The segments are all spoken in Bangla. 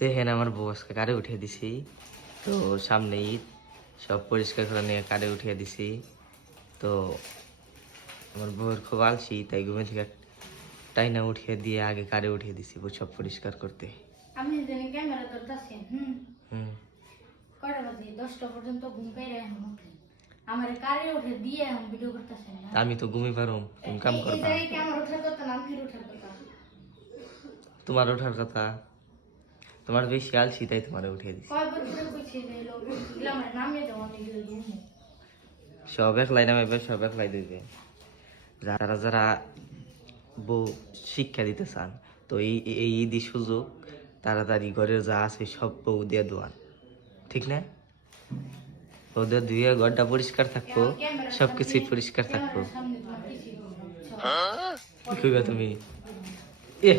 দেখেন আমার বউ আজকে কারে উঠিয়ে দিছি, তো সামনে ঈদ, সব পরিষ্কার করে নিয়ে কারে উঠিয়ে দিছি। তো আমার বউয়ের খুব আলসি, তাই ঘুমে থেকে টাইনা উঠিয়ে দিয়ে আগে কারে উঠিয়ে দিছি সব পরিষ্কার করতে। আমি জানি ক্যামেরা ধরতাছি হুম কয়টা বাজে 10টা পর্যন্ত ঘুম পাইরা এখন উঠি আমার কারে উঠে দিয়ে এখন ভিডিও করতেছি না। আমি তো ঘুমিয়ে পারুম, তুমি কাম এই করবা। জায়গায় কি আমার ওঠার কথা না আমি ওঠার কথা? তোমার ওঠার কথা, তোমার বেশি আলসি তাই তোমার উঠিয়ে দিছি। কয় বছর কইছি যে লোক গুলা আমার নামিয়ে দাও আমি গেলে ঘুমো। সব এক লাইন নামে সব এক লাই দিবে। যারা যারা বউ শিক্ষা দিতে চান, তো এই ঈদি সুযোগ তাড়াতাড়ি ঘরের যা আছে সব বউ দিয়ে দোয়ান, ঠিক না? ওদের ধুয়ে ঘরটা পরিষ্কার থাকবো, সবকিছুই পরিষ্কার থাকবো। সামনে তোমার কিছু কি কইবা তুমি? এ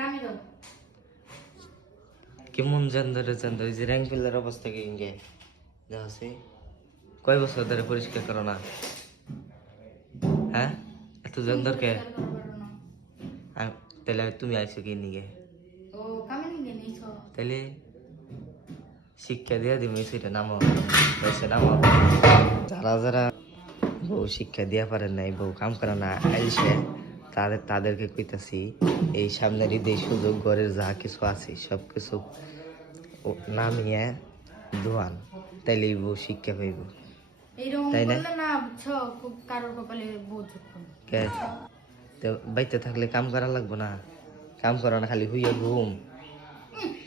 নামিয়ে দাও। কেমন জানদারে যে র্যাঙ্ক ফিল্ডার অবস্থা কি ইঙ্গে যা আছে? কয় বছর ধরে পরিষ্কার করো না? হ্যাঁ, এত জানদারকে তাহলে তুমি আইছো কি নিগে? ও কামে নিয়ে নিছো তাহলে শিক্ষা দিয়ে দিবি সেটা নামো, বসে নামো। যারা যারা বউ শিক্ষা দিয়া পারেন নাই, বউ কাম করে না আইসে, তাদেরকে কইতাছি এই সামনের ঈদে সুযোগ ঘরের যা কিছু আছে সব কিছু নামিয়ে দোয়ান, তাইলেই বউ শিক্ষা পাইব, এইরকম তাই না? করলে না বুঝছো খুব কারোর কপালে বোঝ কে তো বাইতে থাকলে কাম করা লাগবো না? কাম করো না, খালি হুইয়া ঘুম,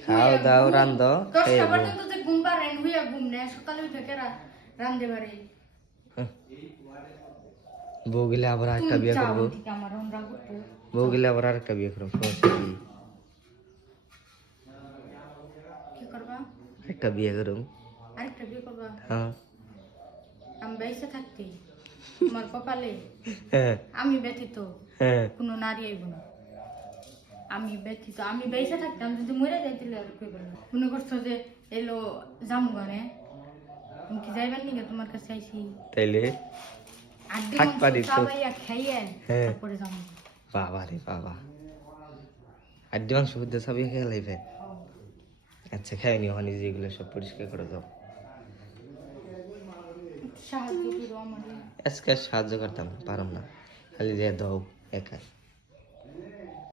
খাও দাও রান্ধ, 10টা পর্যন্ত যে ঘুম পারেন হইয়া ঘুম নেয় সকালে উঠে কে রান্ধতে পারে। বউ গেলে আবার আরেকটা বিয়ে করবো, ঠিক আমার আমরা করবো বউ গেলে আবার আরেকটা বিয়ে করবো, সমস্যা কি? কি করবা? একটা বিয়ে করুম। আরেকটা বিয়ে করবা? হ্যাঁ আমি বেঁচে থাকতে তোমার কপালে হ্যাঁ আমি ব্যতীত হ্যাঁ। কোনো নারী আইব না। আমি ব্যতীত আমি বেঁচে থাকতাম যদি মরে যাইতে আর কই বলবো মনে করছো যে এলো জামুগানে তুমি কি যাইবার নিগে তোমার কাছে আইছি তাইলে আড্ডি থাক পারি তো। চাবাইয়া খাইয়ে হ্যাঁ। তারপরে যাবো। বাবা রে বাবা, আড্ডি মাংস হতে সবই খেয়ে লাইবে। আচ্ছা খাই নি ওখানে যেগুলো সব পরিষ্কার করে দাও। সাহায্য করো আমার। আজকে সাহায্য করতাম পারম না, খালি যে দাও একা।